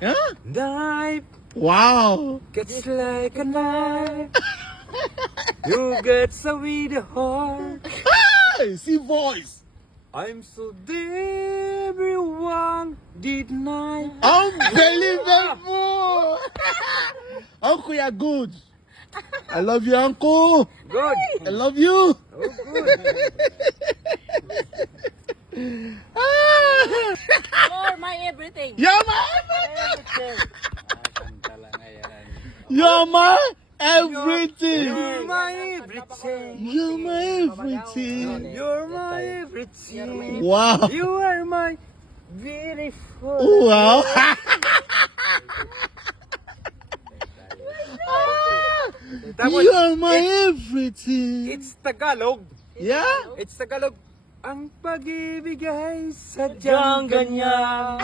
Huh? Knife Wow. gets like a knife. You get so with the heart. Hey, see voice. I'm so dead, everyone did not. Unbelievable. Uncle, you're good. I love you, Uncle. Good. I love you. Oh, good. You're my everything. You're my Everything. You're my everything. You're my everything. You're my everything. You're my everything. Wow. You are my beautiful. Wow. Tapos, You're my everything. it's Tagalog. Yeah? It's Tagalog. Ang pag-ibig ay sadyang ganyan.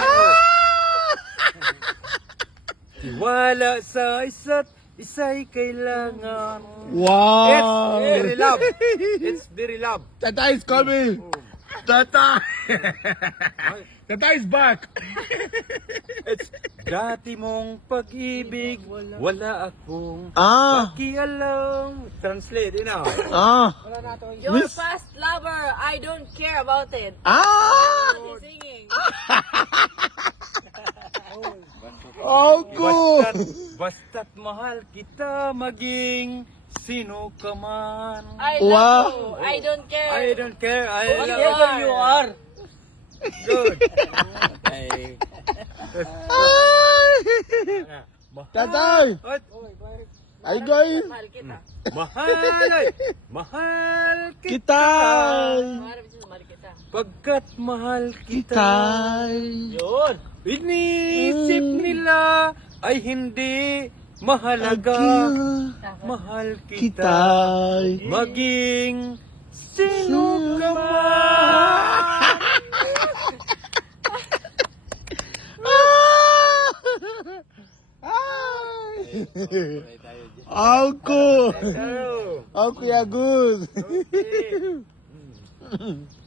Tiwala sa isa't isa'y kailangan. Wow. It's very love. It's very love. Tata is coming. Tata. Tata is back. It's dati mong pag-ibig, wala akong pakialam. Translate, you know. Your Miss- past lover, I don't care about it. Ah. Singing. Uncle. Basta't mahal kita maging sino ka man. I Wow. love you. I don't care. I don't care. I love Whatever you are. Good. Okay. Tatay. At Ay, guys. Mahal kita. mahal kita. Kitay. Mahal kita. Pagkat mahal kita. Kitay. Yun. Inisip nila ay hindi mahalaga. Mahal kita. Kitay. Maging sino ka man. Uncle. Hello. Uncle, you're good. Okay.